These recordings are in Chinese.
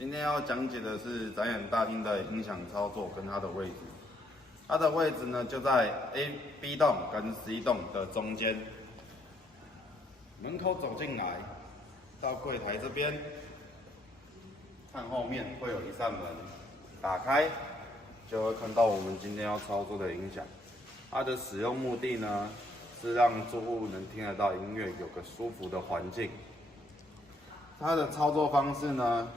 今天要讲解的是展演大厅的音响操作跟它的位置。它的位置呢就在 B 栋跟 C 栋的中间。门口走进来，到柜台这边，看后面会有一扇门，打开就会看到我们今天要操作的音响。它的使用目的呢是让住户能听得到音乐，有个舒服的环境。它的操作方式呢，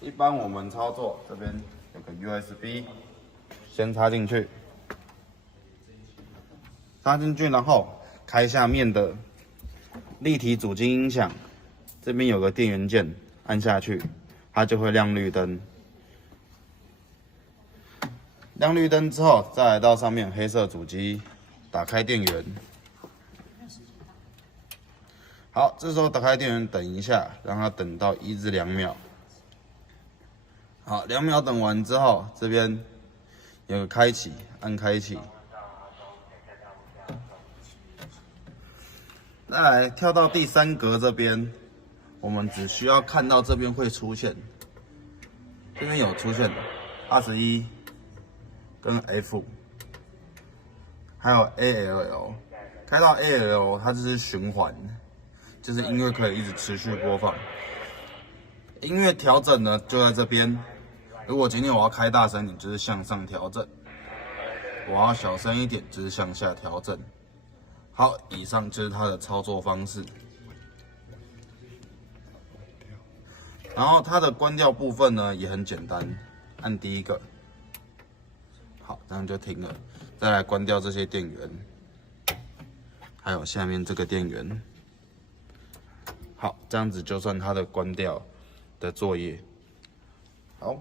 一般我们操作这边有个 USB， 先插进去，然后开下面的立体主机音响，这边有个电源键，按下去，它就会亮绿灯。亮绿灯之后，再来到上面黑色主机，打开电源。好，这时候打开电源，等一下，让它等到1至2秒。好，2秒等完之后，这边有个开启，按开启。再来跳到第3格这边，我们只需要看到这边会出现，这边有出现21跟 F， 还有 ALL， 开到 ALL 它就是循环。就是音乐可以一直持续播放。音乐调整呢就在这边。如果今天我要开大声一点，就是向上调整；我要小声一点，就是向下调整。好，以上就是它的操作方式。然后它的关掉部分呢也很简单，按第一个，好，这样就停了。再来关掉这些电源，还有下面这个电源。好，这样子就算它的关掉的作业。好。